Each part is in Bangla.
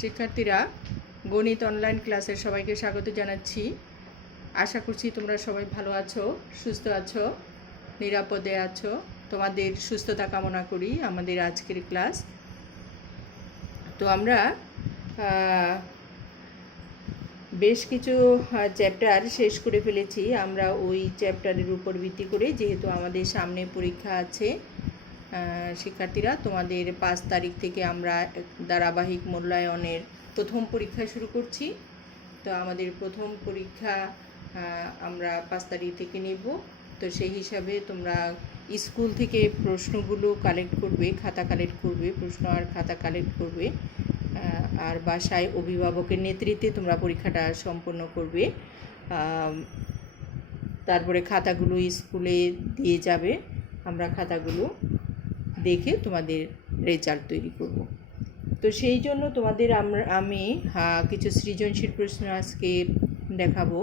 শিক্ষার্থীরা, গণিত অনলাইন ক্লাসের সবাইকে স্বাগত জানাচ্ছি। আশা করছি তোমরা সবাই ভালো আছো, সুস্থ আছো, নিরাপদে আছো। তোমাদের সুস্থতা কামনা করি আমাদের আজকের ক্লাস। তো আমরা বেশ কিছু চ্যাপ্টার শেষ করে ফেলেছি। আমরা ওই চ্যাপ্টারের উপর ভিত্তি করে, যেহেতু আমাদের সামনে পরীক্ষা আছে শিক্ষার্থীরা, তোমাদের 5 তারিখ থেকে আমরা ধারাবাহিক মূল্যায়নের প্রথম পরীক্ষা শুরু করছি। তো আমাদের প্রথম পরীক্ষা আমরা 5 তারিখ থেকে নেব। তো সেই হিসাবে তোমরা স্কুল থেকে প্রশ্নগুলো কালেক্ট করবে, খাতা কালেক্ট করবে, প্রশ্ন আর খাতা কালেক্ট করবে, আর বাসায় অভিভাবকের নেতৃত্বে তোমরা পরীক্ষাটা সম্পন্ন করবে। তারপরে খাতাগুলো স্কুলে দিয়ে যাবে, আমরা খাতাগুলো দেখে তোমাদের রেজাল্ট তৈরি করব। তো সেই জন্য তোমাদের আমি কিছু সৃজনশীল প্রশ্ন আজকে দেখাবো।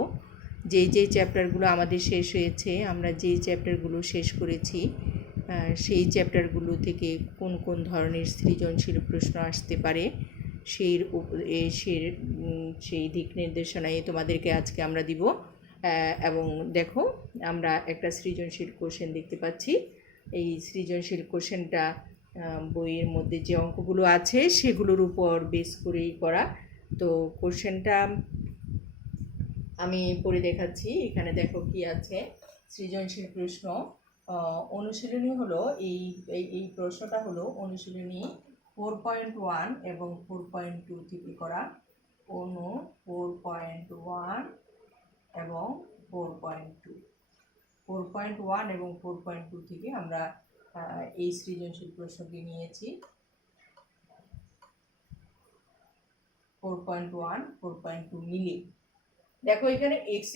যে চ্যাপ্টারগুলো আমাদের শেষ হয়েছে, আমরা যেই চ্যাপ্টারগুলো শেষ করেছি সেই চ্যাপ্টারগুলো থেকে কোন কোন ধরনের সৃজনশীল প্রশ্ন আসতে পারে সেই দিক নির্দেশনায় তোমাদেরকে আজকে আমরা দিব। এবং দেখো, আমরা একটা সৃজনশীল কোশ্চেন দেখতে পাচ্ছি। এই সৃজনশীল কোশ্চেনটা বইয়ের মধ্যে যে অঙ্কগুলো আছে সেগুলোর উপর বেস করেই করা। তো কোশ্চেনটা আমি পড়ে দেখাচ্ছি। এখানে দেখো কি আছে। সৃজনশীল প্রশ্ন অনুশীলনী হলো এই প্রশ্নটা হলো অনুশীলনী 4.1 এবং 4.2 থেকে করা। 4.1 এবং 4.1 এবং 4.2 থেকে আমরা এই সৃজনশীল প্রশ্নটি নিয়েছি। 4.1 4.2 মিলে দেখো, এখানে x =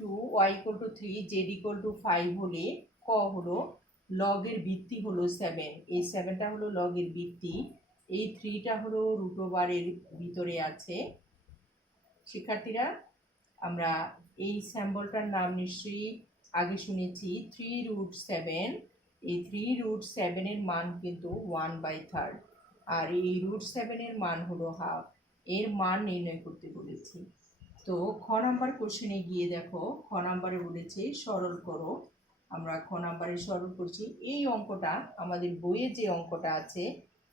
2, y = 3, z = 5 হলে ক হলো লগের ভিত্তি হলো 7। এই 7টা হলো লগের ভিত্তি, এই 3টা হলো √এর ভিতরে আছে। শিক্ষার্থীরা, আমরা এই সিম্বলটার নাম নিশ্চয়ই আগে শুনেছি, 3√7। এই 3√7 এর মান কিন্তু 1/3, আর এই √7 এর মান হলো হাফ। এর মান নির্ণয় করতে বলেছি। তো খ নাম্বার কোশ্চেনে গিয়ে দেখো, খ নাম্বারে বলেছে সরল করো। আমরা খ নাম্বারে সরল করছি। এই অঙ্কটা আমাদের বইয়ে যে অঙ্কটা আছে,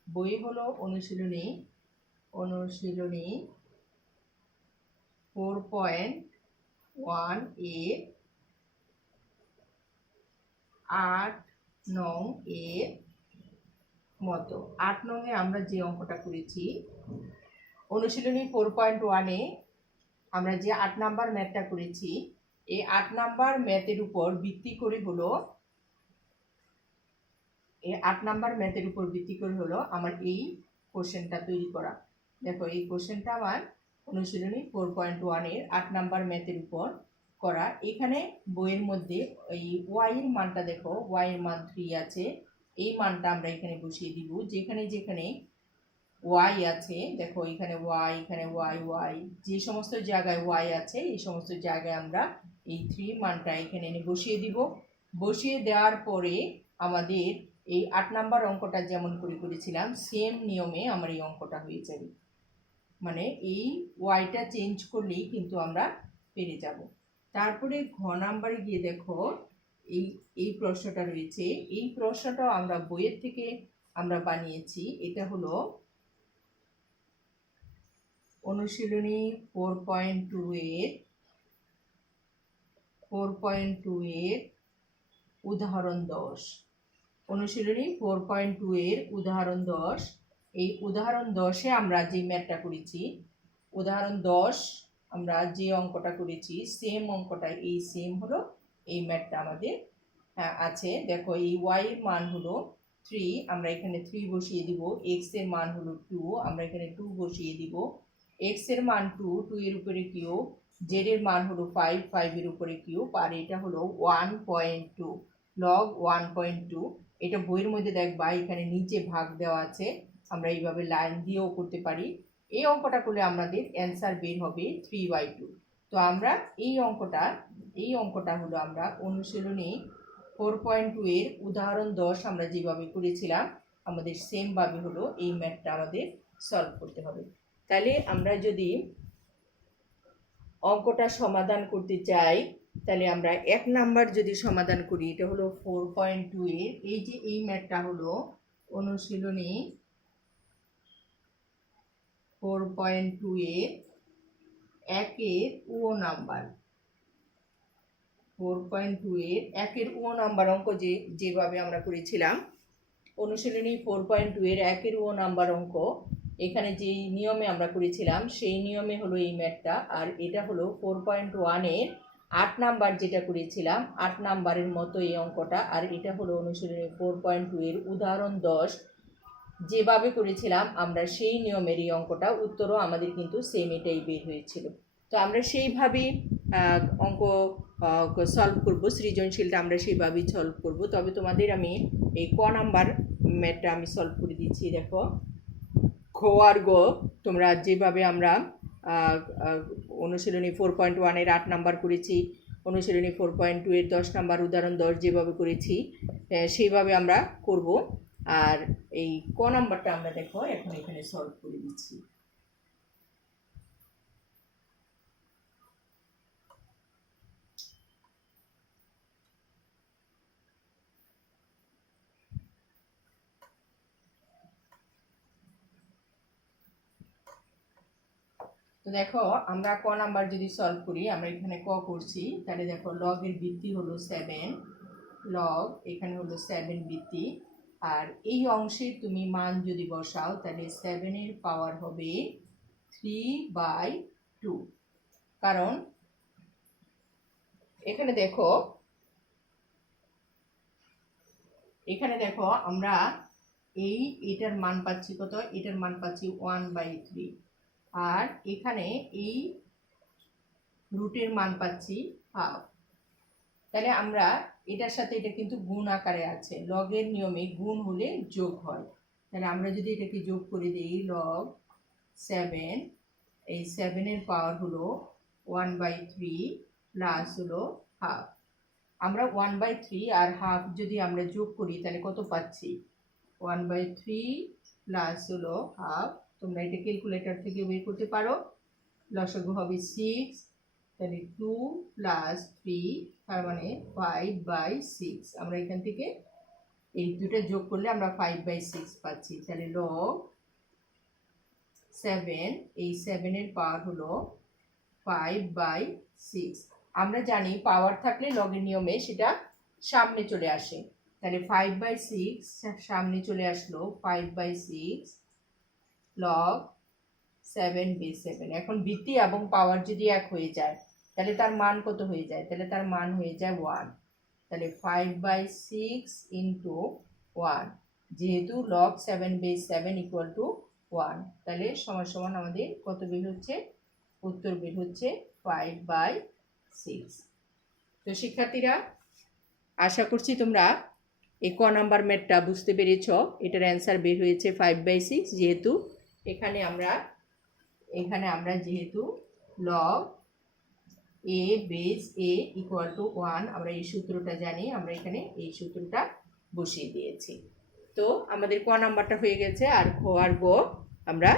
বইয়ে হলো অনুশীলনী 4.1 এর 8 নং এর মতো। 8 নং এ আমরা যে অঙ্কটা করেছি, অনুশীলনী 4.1 এ আমরা যে 8 নাম্বার ম্যাথটা করেছি, এই 8 নাম্বার ম্যাথের উপর ভিত্তি করে হলো আমার এই কোশ্চেনটা তৈরি করা। দেখো, এই কোশ্চেনটা আমার অনুশীলনী 4.1 এর 8 নাম্বার ম্যাথের উপর করা। এখানে বইয়ের মধ্যে এই y এর মানটা দেখো, y এর মান 3 আছে। এই মানটা আমরা এখানে বসিয়ে দিব। যেখানে যেখানে y আছে, দেখো এখানে y, এখানে y, যে সমস্ত জায়গায় y আছে এই সমস্ত জায়গায় আমরা এই 3 মানটা এখানে এনে বসিয়ে দিব। বসিয়ে দেওয়ার পরে আমাদের এই 8 নাম্বার অঙ্কটা যেমন করে করেছিলাম সেম নিয়মে আমার এই অঙ্কটা হয়ে যাবে। মানে এই ওয়াইটা চেঞ্জ করলেই কিন্তু আমরা পেরে যাব। তারপরে ঘ নাম্বারে গিয়ে দেখো, এই প্রশ্নটা রয়েছে। এই প্রশ্নটাও আমরা বইয়ের থেকে আমরা বানিয়েছি। এটা হলো অনুশীলনী 4.2 এর উদাহরণ 10। অনুশীলনী 4.2 এর উদাহরণ 10। এই উদাহরণ 10-এ আমরা যে ম্যাথটা করেছি, উদাহরণ 10 আমরা যে অঙ্কটা করেছি সেম অঙ্কটা, এই সেম হলো এই ম্যাথটা আমাদের আছে। দেখো, এই y এর মান হলো 3, আমরা এখানে 3 বসিয়ে দিব। x এর মান হলো 2, আমরা এখানে 2 বসিয়ে দিব। x এর মান 2, 2 এর উপরে কিউব, z এর মান হলো 5, 5 এর উপরে কিউব, আর এটা হলো 1.2, লগ 1.2। এটা বইয়ের মধ্যে দেখবা এখানে নিচে ভাগ দেওয়া আছে, আমরা এইভাবে লাইন দিয়েও করতে পারি। এই অঙ্কটা করলে আমাদের অ্যান্সার বের হবে 3/2। তো আমরা এই অঙ্কটা হলো আমরা অনুশীলনী 4.2 এর উদাহরণ 10 আমরা যেভাবে করেছিলাম, আমাদের সেম ভাবে হলো এই ম্যাথটা আমাদের সলভ করতে হবে। তাহলে আমরা যদি অঙ্কটা সমাধান করতে চাই, তাহলে আমরা 1 নাম্বার যদি সমাধান করি, এটা হলো 4.2 এর, এই যে এই ম্যাথটা হলো অনুশীলনী 4.2 এর 1 এর ও নাম্বার। 4.2 এর 1 এর ও নাম্বার অঙ্ক যেভাবে আমরা করেছিলাম, অনুশীলনী 4.2 এর 1 এর ও নাম্বার অঙ্ক, এখানে যে নিয়মে আমরা করেছিলাম সেই নিয়মে হলো এই ম্যাথটা। আর এটা হলো 4.1 এর 8 নাম্বার যেটা করেছিলাম, 8 নাম্বারের মতো এই অঙ্কটা। আর এটা হলো অনুশীলনী 4.2 এর উদাহরণ 10, যেভাবে করেছিলাম আমরা সেই নিয়মের এই অঙ্কটা। উত্তরও আমাদের কিন্তু সেম এটাই বের হয়েছিল। তো আমরা সেইভাবেই অঙ্ক সলভ করব, সৃজনশীলটা আমরা সেইভাবেই সলভ করব। তবে তোমাদের আমি এই ক নাম্বার ম্যাথটা আমি সলভ করে দিচ্ছি। দেখো, খ আর গ তোমরা যেভাবে আমরা অনুশীলনী 4.1 এর 8 নাম্বার করেছি, অনুশীলনী 4.2 এর 10 নাম্বার উদাহরণ 10 যেভাবে করেছি সেইভাবে আমরা করব। আর এই ক নাম্বারটা আমরা দেখো এখন এখানে সলভ করে দিচ্ছি। তো দেখো, আমরা ক নাম্বার যদি সলভ করি, আমরা এখানে ক করছি, তাহলে দেখো লগের ভিত্তি হলো 7, লগ এখানে হলো 7 ভিত্তি। আর এই অংশে তুমি মান যদি বসাও, তাহলে 7 এর পাওয়ার হবে 3/2। কারণ এখানে দেখো আমরা এটার মান পাচ্ছি কত, এটার মান পাচ্ছি 1/3। আর এখানে এই রুটের মান পাচ্ছি হাফ। তাহলে আমরা এটার সাথে এটা কিন্তু গুণ আকারে আছে, লগের নিয়মে গুণ হলে যোগ হয়। তাহলে আমরা যদি এটাকে যোগ করে দিই, লগ 7, এই 7 এর পাওয়ার হলো 1/3 প্লাস হলো হাফ। আমরা 1/3 আর হাফ যদি আমরা যোগ করি তাহলে কত পাচ্ছি, 1/3 প্লাস হলো হাফ। তোমরা এটা ক্যালকুলেটর থেকে বের করতে পারো। লসাগু হবে 6, তাহলে 2 প্লাস 3, তার মানে 5/6। আমরা এখান থেকে এই দুটো যোগ করলে আমরা 5/6 পাচ্ছি। তাহলে লগ 7, এই 7 এর পাওয়ার হলো 5/6। আমরা জানি পাওয়ার থাকলে লগের নিয়মে সেটা সামনে চলে আসে। তাহলে 5/6 সামনে চলে আসলো, 5/6 লগ 7/7। এখন ভিত্তি এবং পাওয়ার যদি এক হয়ে যায় তাহলে তার মান কত হয়ে যায়, তাহলে তার মান হয়ে যায় 1। তাহলে 5/6 ইন্টু 1, যেহেতু লগ 7/7 ইকুয়াল টু 1, তাহলে সমান সমান আমাদের কত বের হচ্ছে, উত্তর বের হচ্ছে 5/6। তো শিক্ষার্থীরা, আশা করছি তোমরা এই ক নাম্বার ম্যাথটা বুঝতে পেরেছ। এটার অ্যান্সার বের হয়েছে 5/6, যেহেতু এখানে আমরা যেহেতু log A base A equal to 1, আমরা এই সূত্রটা জানি, আমরা এখানে এই সূত্রটা বসিয়ে দিয়েছি। তো আমাদের ক নাম্বারটা হয়ে গেছে। আর খ আর গ আমরা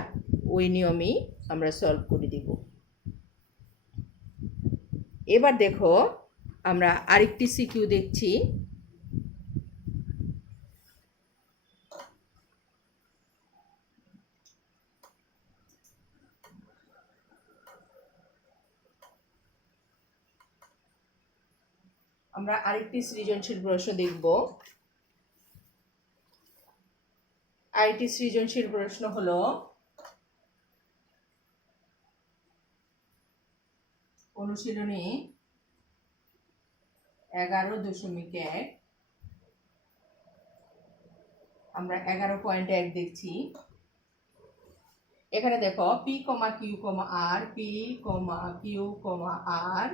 ওই নিয়মেই আমরা সলভ করে দিব। এবার দেখো, আমরা আরেকটি সিকিউ দেখছি। আমরা আরেকটি সৃজনশীল প্রশ্ন দেখব। আরেকটি সৃজনশীল প্রশ্ন হলো অনুশীলনী 11.1, আমরা 11.1 দেখছি। এখানে দেখো P comma Q comma R, P comma Q comma R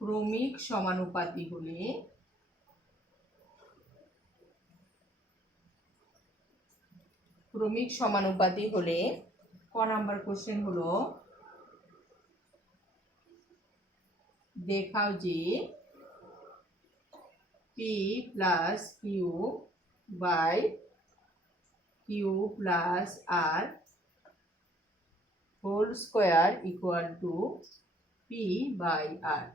ক্রমিক সমানুপাতি হলে ক নাম্বার কোশ্চেন হলো দেখাও যে P plus Q by Q plus R whole square equal to P by R.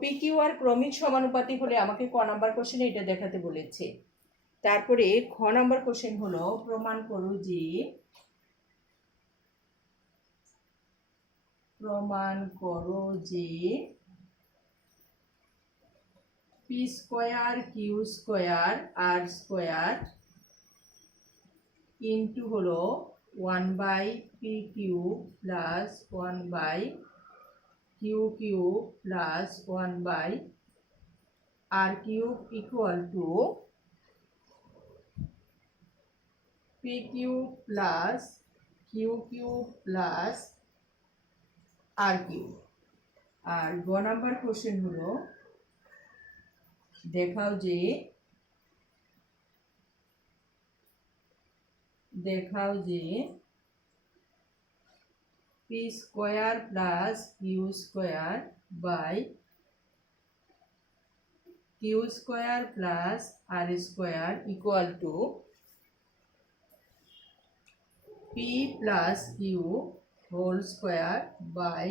P Q R ক্রমিক সমানুপাতিক হলে আমাকে ক নাম্বার কোশ্চেনে এটা দেখাতে বলেছে। তারপরে খ নাম্বার কোশ্চেন হলো প্রমাণ করো যে p square q square r square into হলো 1/p³ plus 1/q³ plus 1/r³ equal to p³ plus q³ plus r³। আর গ নাম্বার কোশ্চেন হলো দেখাও যে p square plus Q square by q square plus R square equal to p plus q whole square by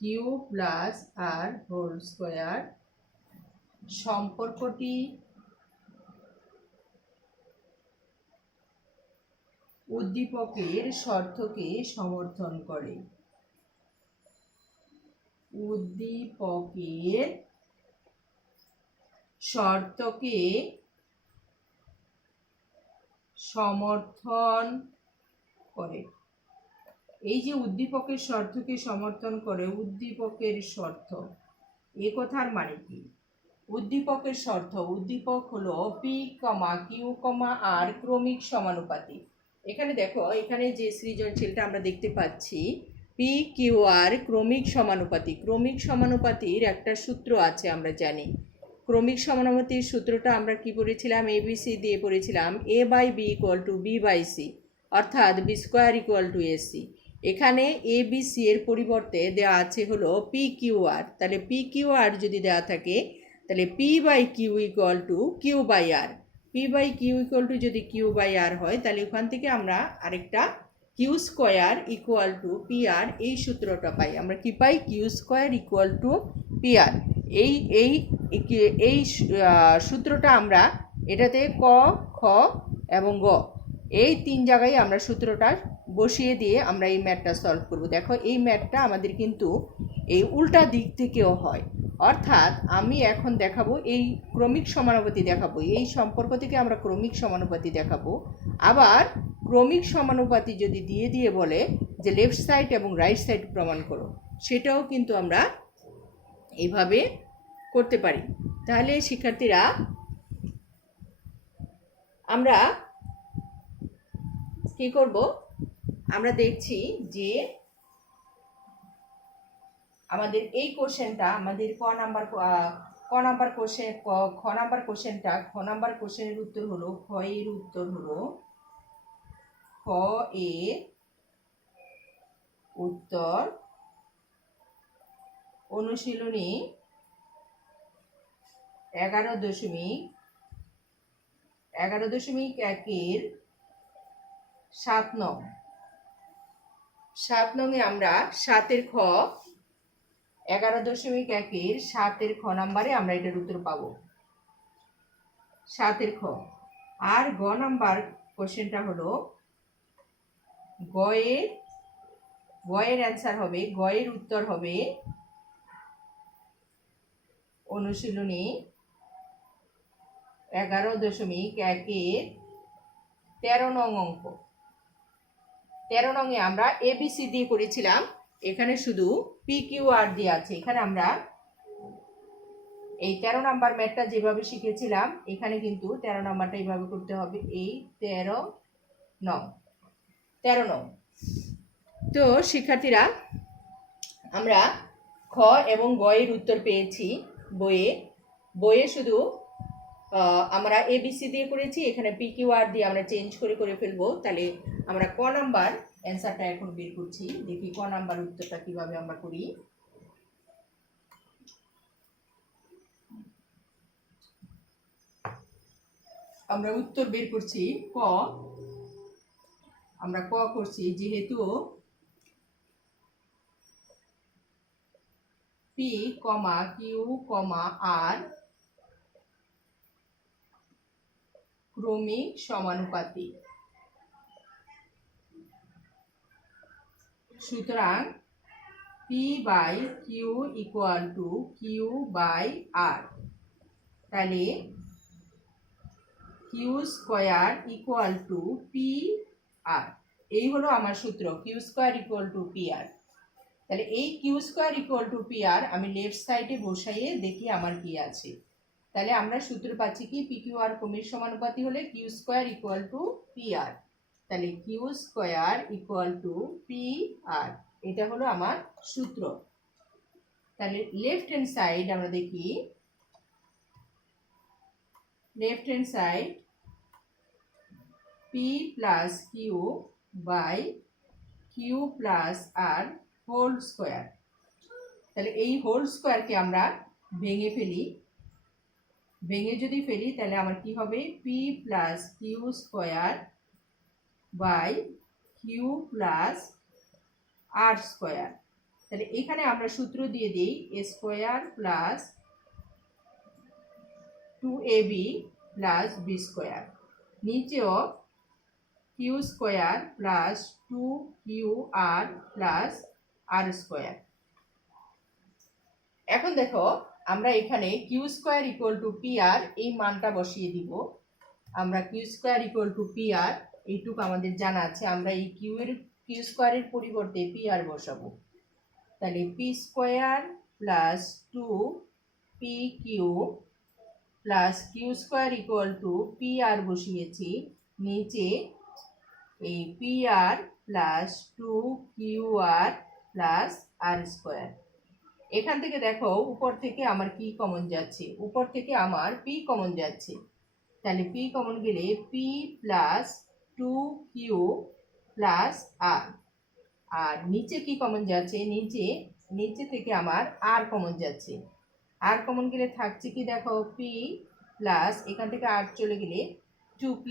Q plus R whole square. সম্পর্কটি উদ্দীপকের শর্তকে সমর্থন করে। উদ্দীপকের শর্তকে সমর্থন করে। এই যে উদ্দীপকের শর্তকে সমর্থন করে, উদ্দীপকের শর্ত এ কথার মানে কি? উদ্দীপকের শর্ত, উদ্দীপক হলো P comma Q comma R ক্রমিক সমানুপাতিক। এখানে দেখো, এখানে যে সৃজনশীলটা আমরা দেখতে পাচ্ছি পি কিউ আর ক্রমিক সমানুপাতিক। ক্রমিক সমানুপাতির একটা সূত্র আছে, আমরা জানি ক্রমিক সমানুপাতির সূত্রটা আমরা কি পড়েছিলাম, এবিসি দিয়ে পড়েছিলাম, A by B equal to B by C, অর্থাৎ B square equal to A C. এখানে এ বি সি এর পরিবর্তে দেওয়া আছে হলো পি কিউ আর। তাহলে পি কিউ আর যদি দেওয়া থাকে তাহলে P by Q equal to Q by R. P by Q equal to যদি কিউ বাই আর হয় তাহলে ওখান থেকে আমরা আরেকটা Q square equal to P R এই সূত্রটা পাই। আমরা কি পাই? Q square equal to P R. এই এই এই সূত্রটা আমরা এটাতে ক, খ এবং গ এই তিন জায়গায় আমরা সূত্রটা বসিয়ে দিয়ে আমরা এই ম্যাথটা সলভ করব। দেখো, এই ম্যাথটা আমাদের কিন্তু এই উল্টা দিক থেকেও হয়, অর্থাৎ আমি এখন দেখাবো এই ক্রমিক সমানুপাতি দেখাবো, এই সম্পর্ক থেকে আমরা ক্রমিক সমানুপাতি দেখাবো। আবার ক্রমিক সমানুপাতি যদি দিয়ে বলে যে লেফট সাইড এবং রাইট সাইড প্রমাণ করো, সেটাও কিন্তু আমরা এইভাবে করতে পারি। তাহলে শিক্ষার্থীরা, আমরা কি করব? আমরা দেখছি যে আমাদের এই কোশ্চেনটা, আমাদের খ নাম্বার কোশ্চেনের উত্তর হলো, খ এর উত্তর হলো, খ এর উত্তর অনুশীলনী 11.1-এর 7 নং। 7 নং এ আমরা 7-এর খ, 11.1-এর 7-এর খ নাম্বারে আমরা এটার উত্তর পাবো, 7-এর খ। আর গ নাম্বার কোশ্চেনটা হলো, গ এর অ্যান্সার হবে, গ এর উত্তর হবে অনুশীলনী 11.1-এর 13 নং অঙ্ক। 13 নং এ আমরা এবিসি দিয়ে করেছিলাম, এখানে শুধু পি কিউ আর দিয়ে আছে। এখানে আমরা এই 13 নাম্বার ম্যাথটা যেভাবে শিখেছিলাম, এখানে কিন্তু 13 নাম্বারটা এইভাবে করতে হবে, এই 13 নং। তো শিক্ষার্থীরা, আমরা খ এবং গ এর উত্তর পেয়েছি বইয়ে শুধু আমরা এবিসি দিয়ে করেছি, এখানে পি কিউ আর দিয়ে আমরা চেঞ্জ করে ফেলবো। তাহলে আমরা ক নাম্বার অ্যান্সারটা এখন বের করছি, দেখি ক নাম্বার উত্তরটা কিভাবে আমরা করি। আমরা উত্তর বের করছি ক। আমরা ক করছি যেহেতু P comma Q comma R ক্রমিক সমানুপাতিক, সুতরাং P by Q equal to Q by R. তাহলে Q square equal to P R, এই হলো আমার সূত্র, Q square equal to P R. তাহলে এই Q square equal to P R আমি লেফট সাইডে বসাইয়ে দেখি আমার কি আছে। তাহলে আমরা সূত্র পাচ্ছি কি, পি কিউ আর ক্রমিক সমানুপাতি হলে Q square equal to P R. তাহলে Q square equal to P R, এটা হলো আমার সূত্র। তাহলে লেফট হ্যান্ড সাইড আমরা দেখি, left hand side p plus Q by Q plus R whole square. তাহলে এই হোল স্কোয়ারকে আমরা ভেঙে ফেলি, ভেঙে যদি ফেলি তাহলে আমার কি হবে, P plus Q square by Q plus R square. তাহলে এখানে আমরা সূত্র দিয়ে দিই A square plus 2ab plus B square, নিচেও Q square plus 2qr plus আর স্কোয়ার। এখন দেখো আমরা এখানে Q square equal to P R এই মানটা বসিয়ে দিব। আমরা Q square equal to P R এইটুকু আমাদের জানা আছে, আমরা এই কিউ স্কোয়ারের পরিবর্তে পি আর বসাবো। তাহলে P square plus 2 PQ plus Q square equal to P R বসিয়েছি, নিচে এই P R plus 2QR plus আর স্কোয়ার। এখান থেকে দেখো উপর থেকে আমার কি কমন যাচ্ছে, উপর থেকে আমার পি কমন যাচ্ছে। তাহলে পি কমন গেলে পি প্লাস 2Q প্লাস আর, আর নিচে কি কমন যাচ্ছে, নিচে থেকে আমার আর কমন যাচ্ছে। আর কমন গেলে থাকছে কি দেখো, পি প্লাস এখান থেকে আর চলে গেলে 2Q,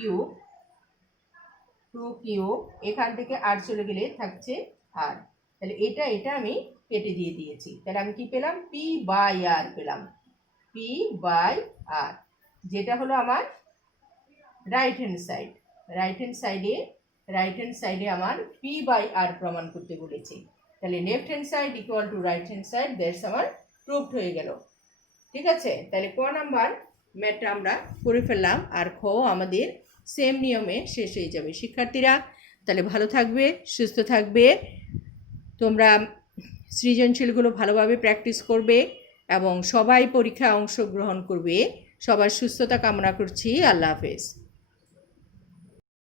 এখান থেকে আর চলে গেলে থাকছে আর। তাহলে এটা আমি কেটে দিয়ে দিয়েছি। তাহলে আমি কি পেলাম, পি বাই আর পেলাম, পি বাই আর, যেটা হলো আমার right hand side. Right hand সাইডে আমার পি বাই আর প্রমাণ করতে বলেছি। তাহলে left hand side equal to right hand side, that's আমার প্রুভড হয়ে গেল। ঠিক আছে, তাহলে ক নাম্বার ম্যাথটা আমরা করে ফেললাম, আর খ আমাদের সেম নিয়মে শেষ হয়ে যাবে। শিক্ষার্থীরা তাহলে ভালো থাকবে, সুস্থ থাকবে, তোমরা সৃজনশীলগুলো ভালোভাবে প্র্যাকটিস করবে এবং সবাই পরীক্ষায় অংশগ্রহণ করবে। সবার সুস্থতা কামনা করছি। আল্লাহ হাফেজ।